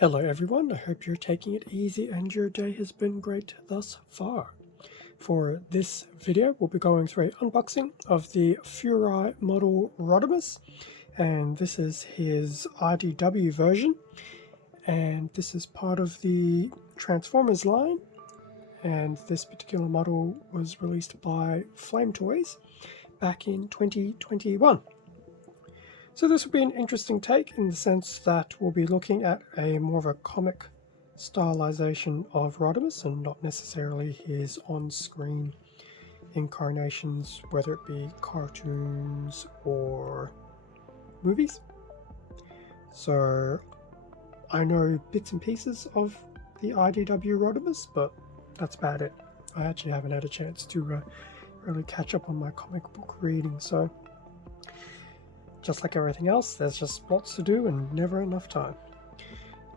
Hello everyone, I hope you're taking it easy and your day has been great thus far. For this video, we'll be going through an unboxing of the Furai model Rodimus, and this is his IDW version, and this is part of the Transformers line, and this particular model was released by Flame Toys back in 2021. So this will be an interesting take in the sense that we'll be looking at a more of a comic stylization of Rodimus and not necessarily his on-screen incarnations, whether it be cartoons or movies. So I know bits and pieces of the IDW Rodimus, but that's about it. I actually haven't had a chance to really catch up on my comic book reading, so just like everything else, there's just lots to do and never enough time.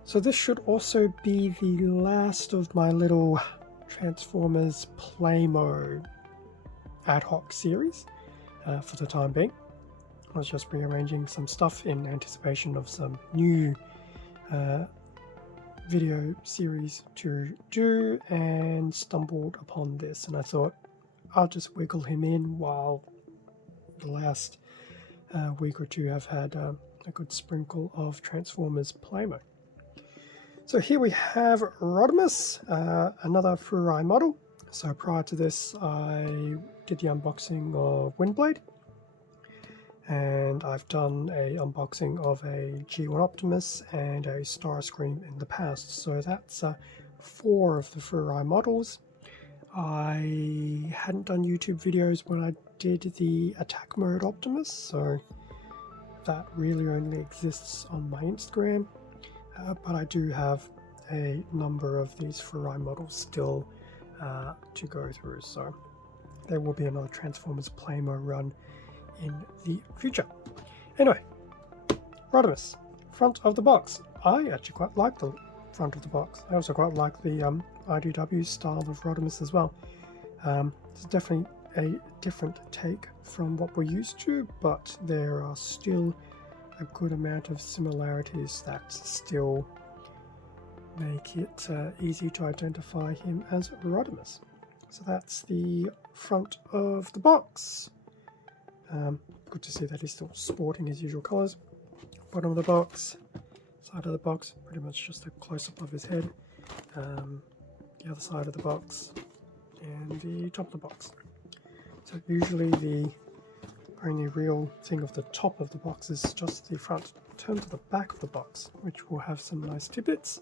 So this should also be the last of my little Transformers Plamo ad hoc series for the time being. I was just rearranging some stuff in anticipation of some new video series to do and stumbled upon this, and I thought I'll just wiggle him in while the last week or two I've had a good sprinkle of Transformers Plamo. So here we have Rodimus, another Furai model. So prior to this I did the unboxing of Windblade, and I've done a unboxing of a G1 Optimus and a Starscream in the past. So that's 4 of the Furai models. I hadn't done YouTube videos when I did the attack mode Optimus, so that really only exists on my Instagram, but I do have a number of these Furai models still to go through, so there will be another Transformers Plamo run in the future. Anyway, Rodimus, front of the box. I actually quite like the front of the box. I also quite like the IDW style of Rodimus as well. It's definitely a different take from what we're used to, but there are still a good amount of similarities that still make it easy to identify him as Rodimus. So that's the front of the box. Good to see that he's still sporting his usual colours. Bottom of the box, side of the box, pretty much just a close-up of his head. The other side of the box, and the top of the box. So usually the only real thing of the top of the box is just the front. In terms of the back of the box, which will have some nice tidbits.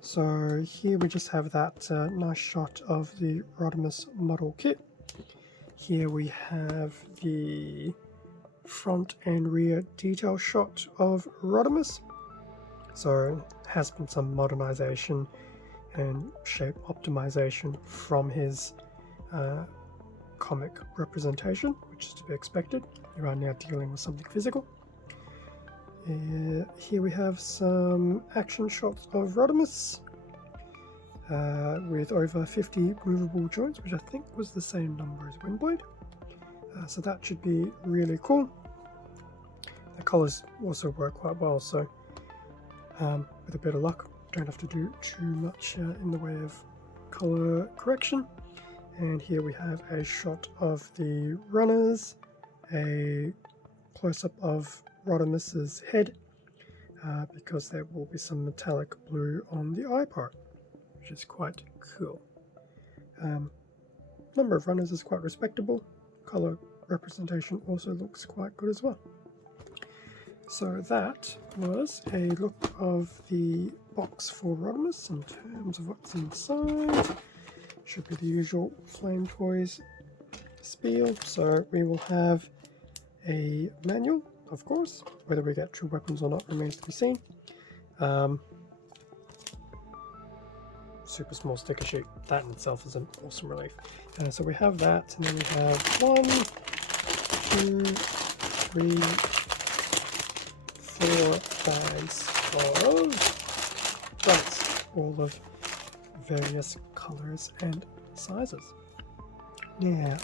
So here we just have that nice shot of the Rodimus model kit. Here we have the front and rear detail shot of Rodimus. So has been some modernization and shape optimization from his comic representation, which is to be expected. You are now dealing with something physical. Here we have some action shots of Rodimus with over 50 movable joints, which I think was the same number as Windblade. So that should be really cool. The colors also work quite well, so with a bit of luck, don't have to do too much in the way of color correction. And here we have a shot of the runners, a close-up of Rodimus's head, because there will be some metallic blue on the eye part, which is quite cool. Number of runners is quite respectable. Color representation also looks quite good as well. So that was a look of the box for Rodimus in terms of what's inside. Should be the usual Flame Toys spiel. So we will have a manual, of course. Whether we get true weapons or not remains to be seen. Super small sticker sheet. That in itself is an awesome relief. So we have that, and then we have 1, 2, 3, 4 bags of bullets, all of various colors and sizes. Now,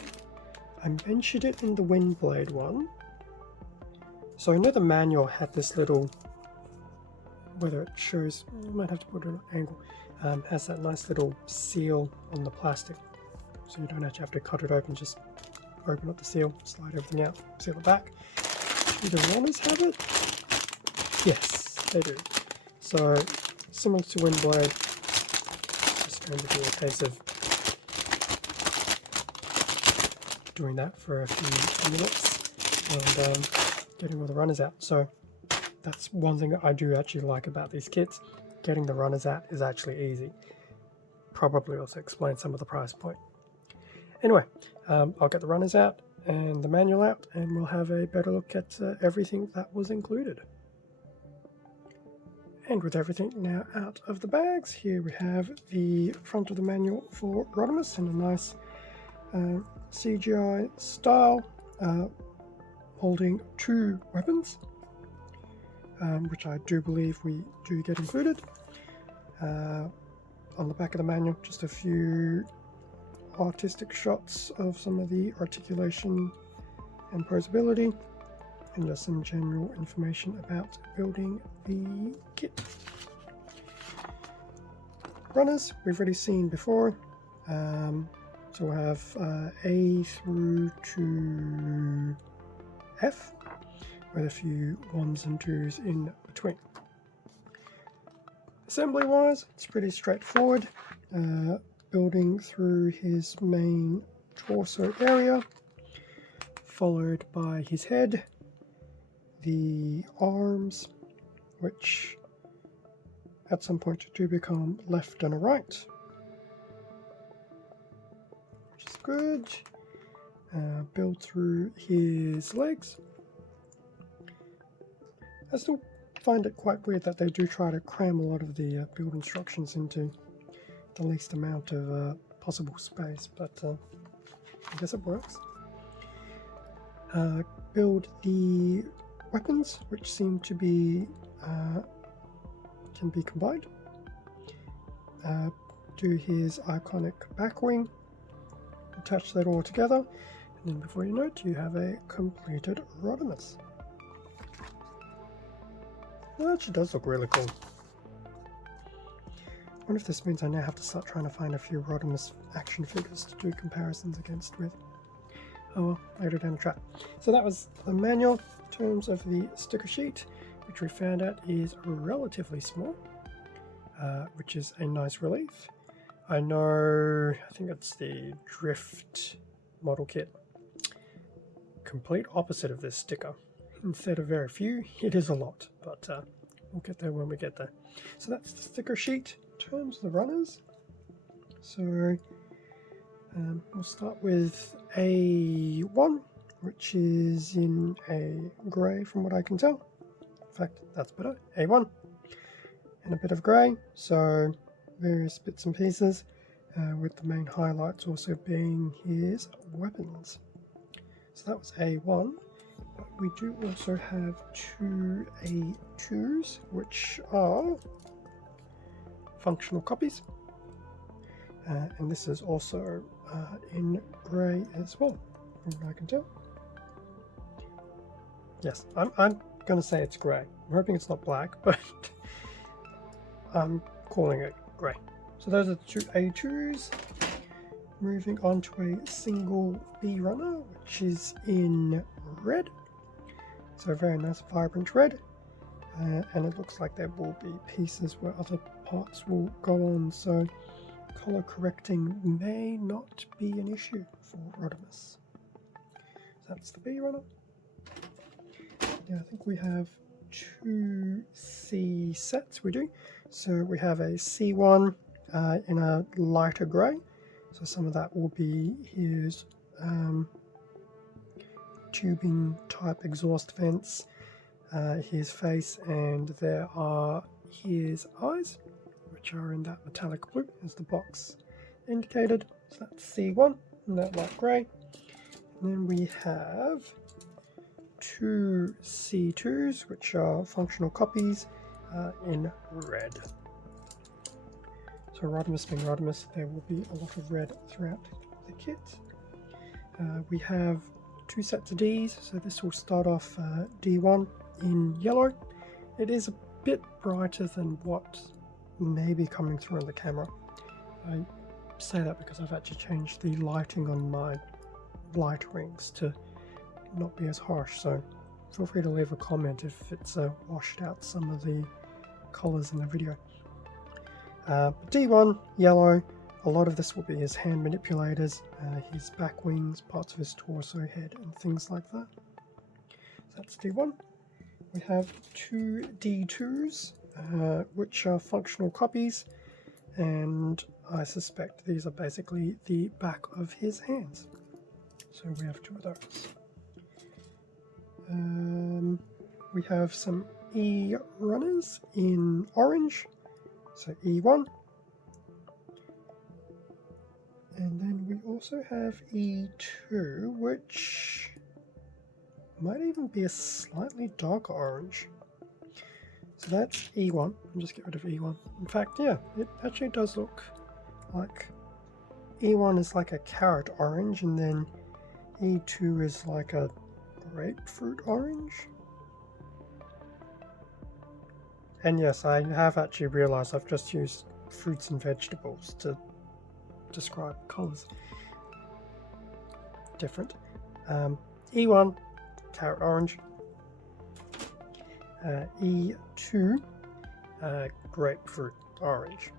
I mentioned it in the Windblade one. So I know the manual had this little whether it shows, I might have to put it on an angle, has that nice little seal on the plastic, so you don't actually have to cut it open, just open up the seal, slide everything out, seal it back. Do the runners have it? Yes, they do. So similar to Windblade, just going to be a case of doing that for a few minutes and getting all the runners out. So that's one thing that I do actually like about these kits. Getting the runners out is actually easy. Probably also explain some of the price point. Anyway, I'll get the runners out and the manual out, and we'll have a better look at everything that was included. And with everything now out of the bags, here we have the front of the manual for Rodimus in a nice CGI style, holding 2 weapons, which I do believe we do get included. On the back of the manual, just a few artistic shots of some of the articulation and posability, and just some general information about building the kit. Runners we've already seen before, so we'll have A through to F, with a few 1s and 2s in between. Assembly wise, it's pretty straightforward. Building through his main torso area, followed by his head, the arms, which at some point do become left and a right, which is good. Build through his legs. I still find it quite weird that they do try to cram a lot of the build instructions into the least amount of possible space, but I guess it works. Build the weapons, which seem to be can be combined. Do his iconic back wing, attach that all together, and then before you know it, you have a completed Rodimus. That actually does look really cool. I wonder if this means I now have to start trying to find a few Rodimus action figures to do comparisons against with. Oh well, later down the track. So that was the manual. In terms of the sticker sheet, which we found out is relatively small, which is a nice relief. I know, I think it's the Drift model kit. Complete opposite of this sticker. Instead of very few, it is a lot, but we'll get there when we get there. So that's the sticker sheet. In terms of the runners, so we'll start with A1, which is in a grey from what I can tell. In fact, that's better, A1, and a bit of grey, so various bits and pieces, with the main highlights also being his weapons. So that was A1, but we do also have 2 A2s, which are functional copies, and this is also in grey as well, from what I can tell. Yes, I'm going to say it's grey. I'm hoping it's not black, but I'm calling it grey. So those are the 2 A2s. Moving on to a single B runner, which is in red. So a very nice vibrant red. And it looks like there will be pieces where other parts will go on, so color correcting may not be an issue for Rodimus. So that's the B runner. Yeah, I think we have 2 C sets, we do. So we have a C1 in a lighter grey, so some of that will be his tubing type exhaust vents, his face, and there are his eyes, which are in that metallic blue as the box indicated. So that's C1 in that light grey. And then we have 2 C2s, which are functional copies in red. So Rodimus being Rodimus, there will be a lot of red throughout the kit. We have 2 sets of Ds, so this will start off D1 in yellow. It is a bit brighter than what may be coming through on the camera. I say that because I've actually changed the lighting on my light rings to not be as harsh, so feel free to leave a comment if it's washed out some of the colours in the video. D1, yellow. A lot of this will be his hand manipulators, his back wings, parts of his torso, head, and things like that. So that's D1. We have two D2s, which are functional copies, and I suspect these are basically the back of his hands. So we have two of those. We have some E runners in orange, so E1. And then we also have E2, which might even be a slightly darker orange. So that's E1. I'll just get rid of E1. In fact, yeah, it actually does look like E1 is like a carrot orange, and then E2 is like a grapefruit orange. And yes, I have actually realized I've just used fruits and vegetables to describe colors. Different. E1, carrot orange. E2, grapefruit orange.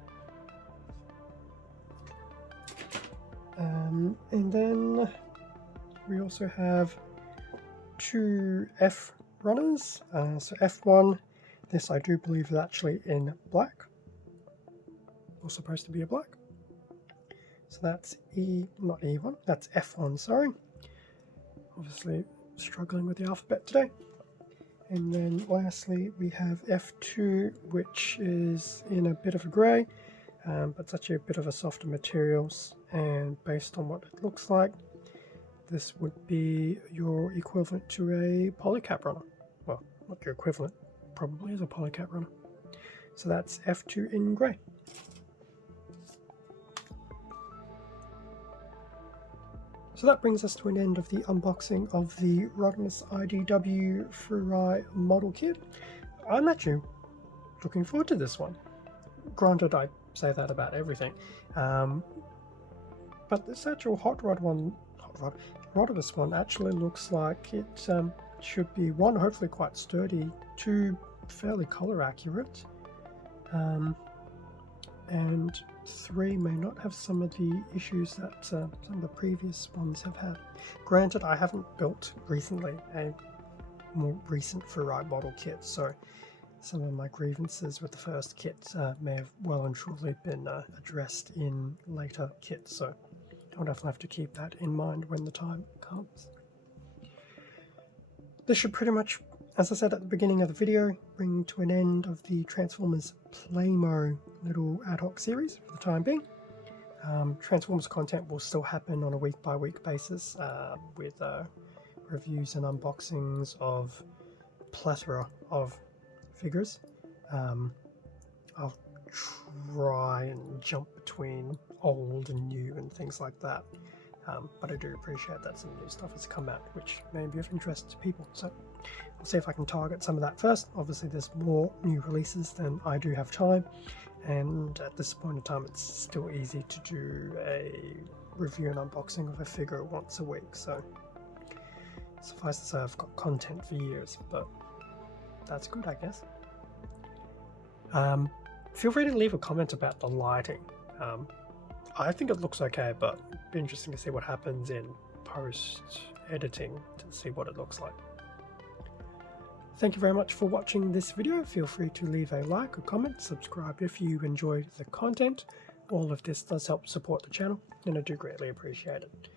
And then we also have two F runners. So F1, this I do believe is actually in black, or supposed to be a black. So that's not E1, that's F1, sorry. Obviously struggling with the alphabet today. And then lastly we have F2, which is in a bit of a grey, but it's actually a bit of a softer materials, and based on what it looks like, this would be your equivalent to a polycap runner. Well, not your equivalent, probably is a polycap runner. So that's F2 in grey. So that brings us to an end of the unboxing of the Rodimus IDW Furai model kit. I'm actually looking forward to this one. Granted, I say that about everything. But this actual Rodimus one actually looks like it should be, one, hopefully quite sturdy, two, fairly color accurate, and three, may not have some of the issues that some of the previous ones have had. Granted, I haven't built recently a more recent Furai model kit, so some of my grievances with the first kit may have well and truly been addressed in later kits, so I'll definitely have to keep that in mind when the time comes. This should pretty much, as I said at the beginning of the video, bring to an end of the Transformers Plamo little ad hoc series for the time being. Transformers content will still happen on a week-by-week basis with reviews and unboxings of a plethora of figures. I'll try and jump between old and new and things like that. But I do appreciate that some new stuff has come out which may be of interest to people. So I'll see if I can target some of that first. Obviously there's more new releases than I do have time, and at this point in time it's still easy to do a review and unboxing of a figure once a week. So suffice to say I've got content for years, but that's good, I guess. Feel free to leave a comment about the lighting. I think it looks okay, but it'd be interesting to see what happens in post-editing to see what it looks like. Thank you very much for watching this video. Feel free to leave a like, a comment, subscribe if you enjoyed the content. All of this does help support the channel, and I do greatly appreciate it.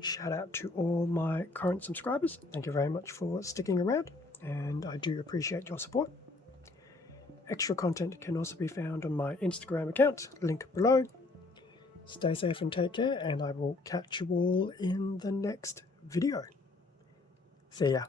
Shout out to all my current subscribers. Thank you very much for sticking around, and I do appreciate your support. Extra content can also be found on my Instagram account, link below. Stay safe and take care, and I will catch you all in the next video. See ya.